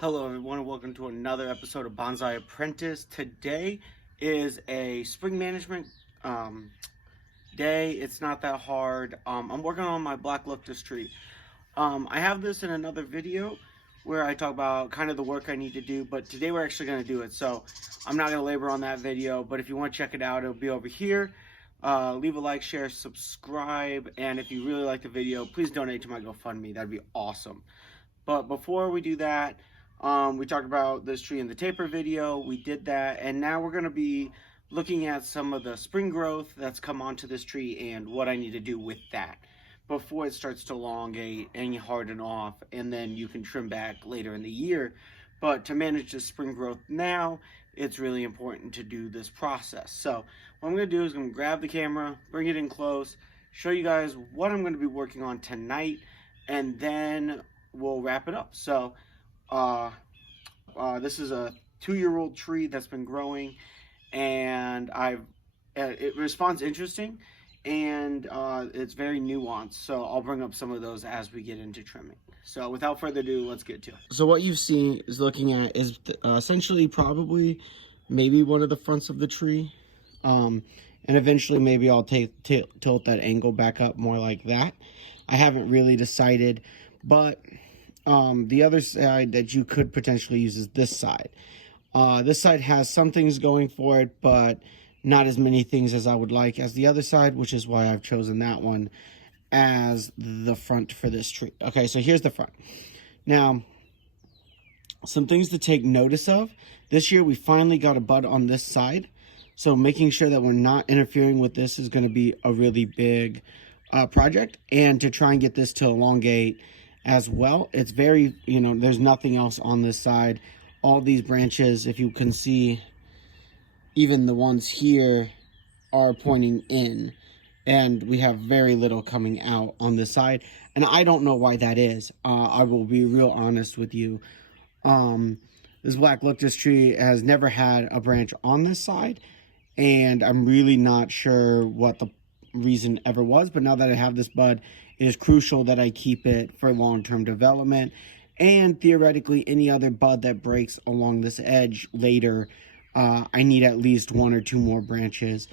Hello everyone and welcome to another episode of Bonsai Apprentice. Today is a spring management day. It's not that hard. I'm working on my black luctus tree. I have this in another video where I talk about kind of the work I need to do, but today we're actually going to do it. So I'm not going to labor on that video, but if you want to check it out, it'll be over here. Leave a like, share, subscribe, and if you really like the video, please donate to my GoFundMe. That'd be awesome. But before we do that, we talked about this tree in the taper video. We did that, and now we're going to be looking at some of the spring growth that's come onto this tree and what I need to do with that before it starts to elongate and harden off, and then you can trim back later in the year. But to manage the spring growth now, it's really important to do this process. So what I'm going to do is I'm going to grab the camera, bring it in close, show you guys what I'm going to be working on tonight, and then we'll wrap it up. So this is a 2-year-old tree that's been growing, and it responds interesting, and it's very nuanced. So I'll bring up some of those as we get into trimming. So without further ado, let's get to it. So what you've seen is looking at is essentially probably maybe one of the fronts of the tree, and eventually maybe I'll tilt that angle back up more like that. I haven't really decided, but the other side that you could potentially use is this side. This side has some things going for it, but not as many things as I would like as the other side, which is why I've chosen that one as the front for this tree. Okay, so here's the front. Now, some things to take notice of. This year we finally got a bud on this side, so making sure that we're not interfering with this is going to be a really big project, and to try and get this to elongate as well. It's very, there's nothing else on this side. All these branches, if you can see, even the ones here are pointing in, and we have very little coming out on this side, and I don't know why that is. I will be real honest with you. This black luctus tree has never had a branch on this side, and I'm really not sure what the reason ever was, but now that I have this bud, it is crucial that I keep it for long-term development, and theoretically any other bud that breaks along this edge later, I need at least 1 or 2 more branches.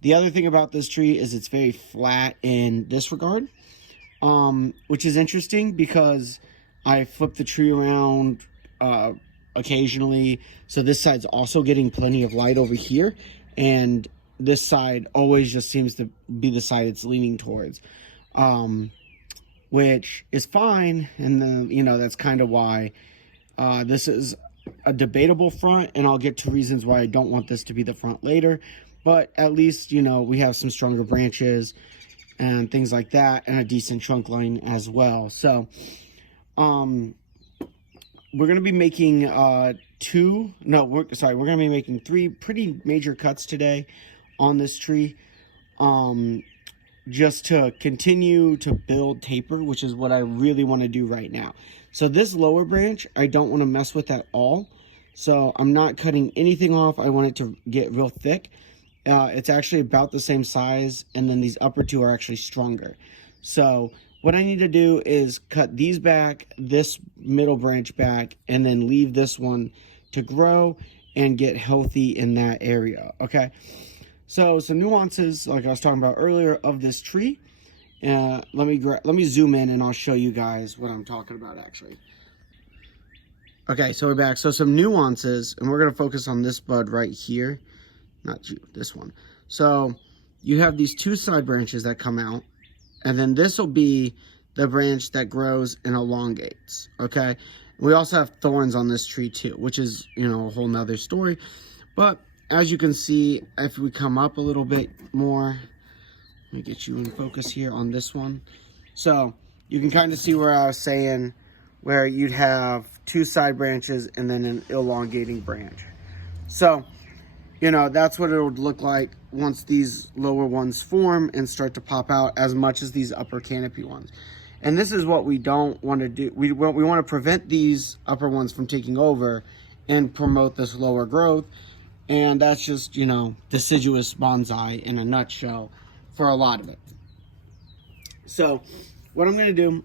The other thing about this tree is it's very flat in this regard, which is interesting because I flip the tree around occasionally, so this side's also getting plenty of light over here, and this side always just seems to be the side it's leaning towards, which is fine. And then, that's kind of why this is a debatable front, and I'll get to reasons why I don't want this to be the front later. But at least, we have some stronger branches and things like that, and a decent trunk line as well. So we're going to be making we're going to be making 3 pretty major cuts today on this tree, just to continue to build taper, which is what I really want to do right now. So this lower branch, I don't want to mess with at all. So I'm not cutting anything off. I want it to get real thick. It's actually about the same size, and then these upper 2 are actually stronger. So what I need to do is cut these back, this middle branch back, and then leave this one to grow and get healthy in that area. Okay. So some nuances, like I was talking about earlier, of this tree. Let me zoom in and I'll show you guys what I'm talking about actually. Okay, so we're back. So some nuances, and we're going to focus on this bud right here. Not you, this one. So you have these 2 side branches that come out, and then this will be the branch that grows and elongates. Okay, we also have thorns on this tree too, which is, a whole nother story. But as you can see, if we come up a little bit more, let me get you in focus here on this one. So you can kind of see where I was saying, where you'd have 2 side branches and then an elongating branch. So, that's what it would look like once these lower ones form and start to pop out as much as these upper canopy ones. And this is what we don't want to do. We want to prevent these upper ones from taking over and promote this lower growth. And that's just, deciduous bonsai in a nutshell for a lot of it. So what I'm going to do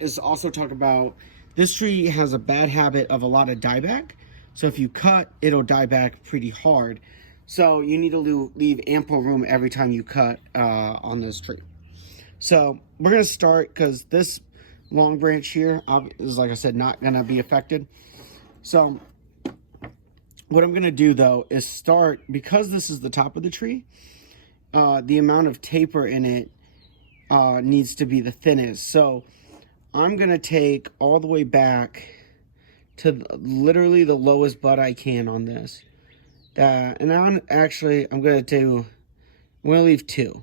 is also talk about This tree has a bad habit of a lot of dieback. So if you cut, it'll die back pretty hard. So you need to leave ample room every time you cut on this tree. So we're going to start, because this long branch here is, like I said, not going to be affected. So what I'm going to do, though, is start, because this is the top of the tree, the amount of taper in it needs to be the thinnest. So I'm going to take all the way back to literally the lowest bud I can on this. And I'm going to leave 2.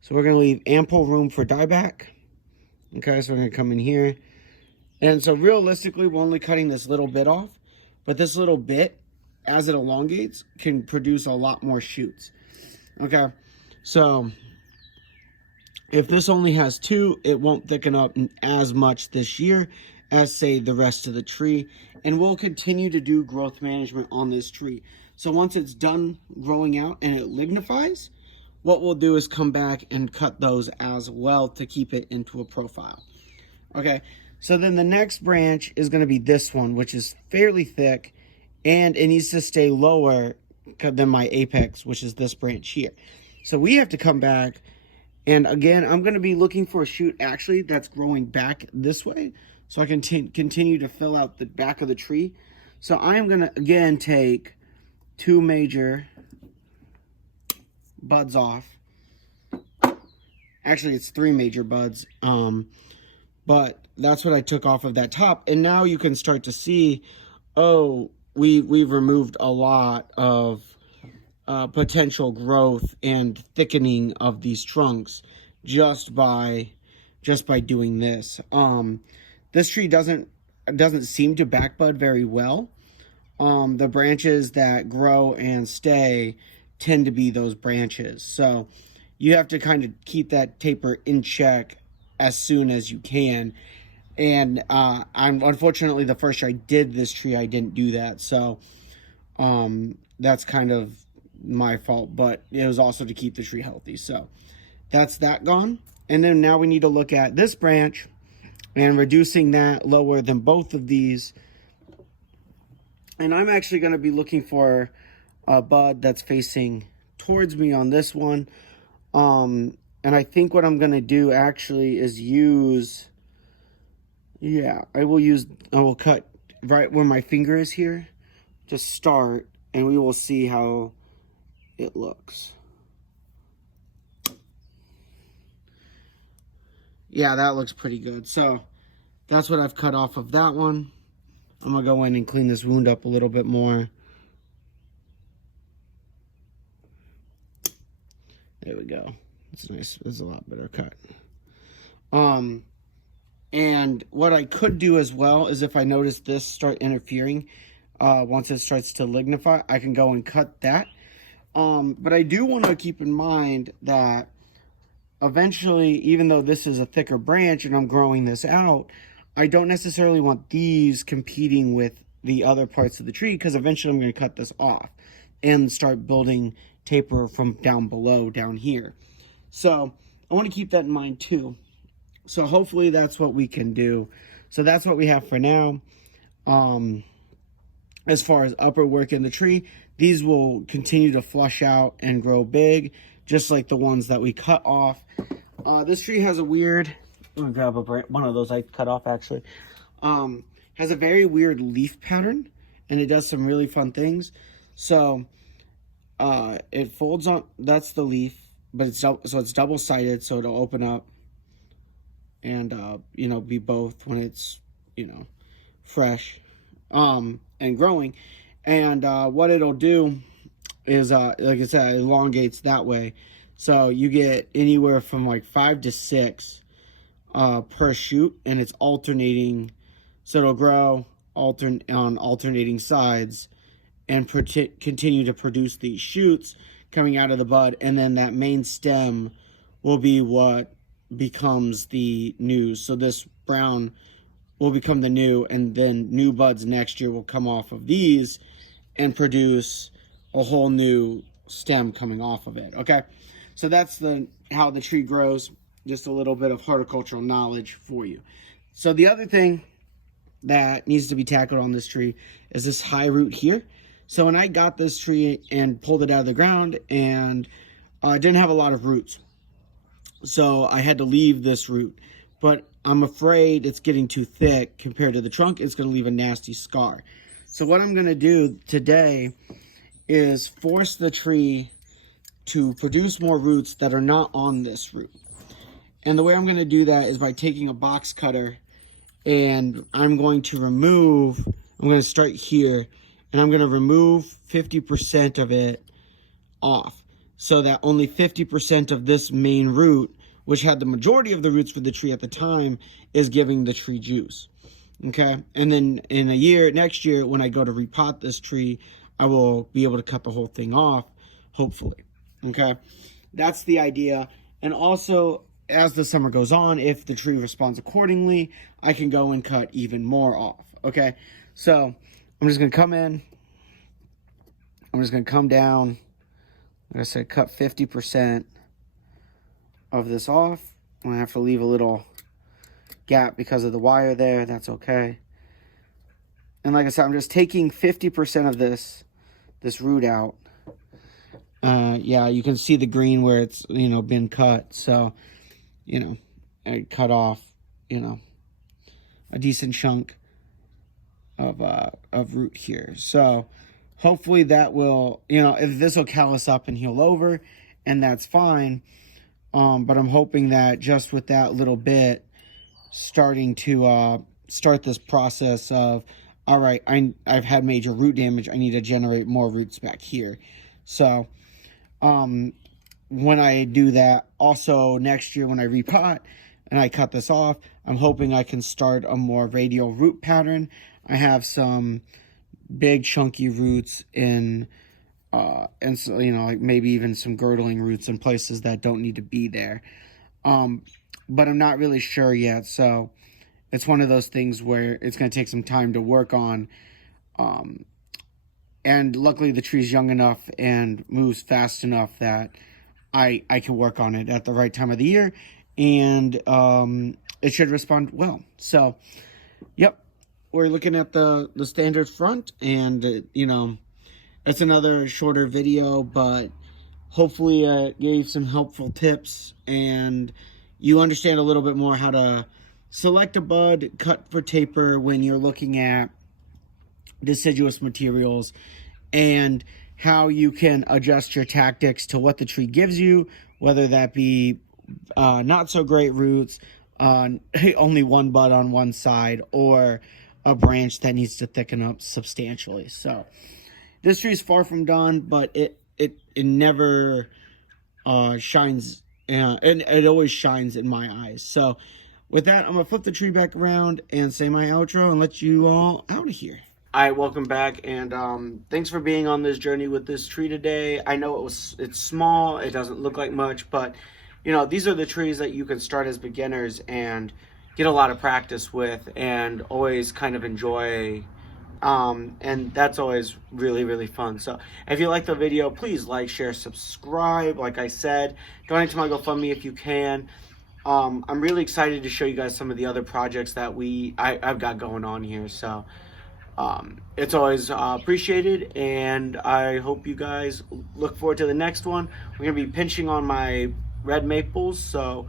So we're going to leave ample room for dieback. Okay, so we're going to come in here. And so realistically, we're only cutting this little bit off. But this little bit, as it elongates, can produce a lot more shoots. Okay, so if this only has 2, it won't thicken up as much this year as, say, the rest of the tree. And we'll continue to do growth management on this tree. So once it's done growing out and it lignifies, what we'll do is come back and cut those as well to keep it into a profile. Okay, so then the next branch is going to be this one, which is fairly thick, and it needs to stay lower than my apex, which is this branch here. So we have to come back, and again, I'm going to be looking for a shoot actually that's growing back this way, so I can continue to fill out the back of the tree. So I am going to, again, take 2 major buds off. Actually, it's 3 major buds, but that's what I took off of that top. And now you can start to see, oh, we've removed a lot of potential growth and thickening of these trunks just by doing this. This tree doesn't seem to backbud very well. The branches that grow and stay tend to be those branches. So you have to kind of keep that taper in check as soon as you can. And I'm unfortunately, the first year I did this tree, I didn't do that. So that's kind of my fault, but it was also to keep the tree healthy. So that's that gone. And then now we need to look at this branch and reducing that lower than both of these. And I'm actually going to be looking for a bud that's facing towards me on this one. And I think what I'm going to do actually is I will cut right where my finger is here to start, and we will see how it looks. Yeah, that looks pretty good. So that's what I've cut off of that one. I'm going to go in and clean this wound up a little bit more. There we go. It's nice. It's a lot better cut. And what I could do as well is, if I notice this start interfering, once it starts to lignify, I can go and cut that. But I do want to keep in mind that eventually, even though this is a thicker branch and I'm growing this out, I don't necessarily want these competing with the other parts of the tree, because eventually I'm going to cut this off and start building taper from down below down here. So I want to keep that in mind too. So hopefully that's what we can do. So that's what we have for now. As far as upper work in the tree, these will continue to flush out and grow big, just like the ones that we cut off. This tree has a weird, I'm gonna grab one of those I cut off actually. Has a very weird leaf pattern, and it does some really fun things. So it folds on, that's the leaf, but it's double-sided, so it'll open up and be both when it's fresh and growing. And what it'll do is like I said, it elongates that way, so you get anywhere from like 5 to 6 per shoot, and it's alternating, so it'll grow on alternating sides and continue to produce these shoots coming out of the bud, and then that main stem will be what becomes the new. So this brown will become the new, and then new buds next year will come off of these and produce a whole new stem coming off of it. Okay, so that's how the tree grows. Just a little bit of horticultural knowledge for you. So the other thing that needs to be tackled on this tree is this high root here. So when I got this tree and pulled it out of the ground, and I didn't have a lot of roots, so I had to leave this root. But I'm afraid it's getting too thick compared to the trunk. It's going to leave a nasty scar. So what I'm going to do today is force the tree to produce more roots that are not on this root. And the way I'm going to do that is by taking a box cutter, and I'm going to start here, and I'm going to remove 50% of it off, so that only 50% of this main root, which had the majority of the roots for the tree at the time, is giving the tree juice. Okay, and then in next year, when I go to repot this tree, I will be able to cut the whole thing off, hopefully. Okay, that's the idea. And also, as the summer goes on, if the tree responds accordingly, I can go and cut even more off. Okay, so I'm just gonna come in. I'm just gonna come down. Like I said, cut 50% of this off. I'm gonna have to leave a little gap because of the wire there. That's okay. And like I said, I'm just taking 50% of this root out. Yeah, you can see the green where it's, been cut. So, I cut off, a decent chunk of root here. So hopefully that will, if this will callus up and heal over, and that's fine. But I'm hoping that just with that little bit, starting to start this process of, all right, I've had major root damage. I need to generate more roots back here. So when I do that, also next year when I repot and I cut this off, I'm hoping I can start a more radial root pattern. I have some big chunky roots and so, like maybe even some girdling roots in places that don't need to be there. But I'm not really sure yet. So it's one of those things where it's going to take some time to work on. And luckily the tree's young enough and moves fast enough that I can work on it at the right time of the year, and it should respond well. So, yep, we're looking at the standard front, and it's another shorter video, but hopefully it gave some helpful tips, and you understand a little bit more how to select a bud, cut for taper when you're looking at deciduous materials, and how you can adjust your tactics to what the tree gives you, whether that be not so great roots, only one bud on one side, or a branch that needs to thicken up substantially. So this tree is far from done, but it never shines, and it always shines in my eyes. So with that, I'm gonna flip the tree back around and say my outro and let you all out of here. All right, welcome back, and thanks for being on this journey with this tree today. I know it's small, it doesn't look like much, but these are the trees that you can start as beginners and get a lot of practice with, and always kind of enjoy, and that's always really, really fun. So if you like the video, please like, share, subscribe. Like I said, donate to my GoFundMe if you can. I'm really excited to show you guys some of the other projects that I've got going on here. So it's always appreciated, and I hope you guys look forward to the next one. We're going to be pinching on my red maples, so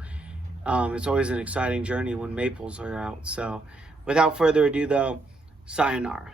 it's always an exciting journey when maples are out. So without further ado, though, sayonara.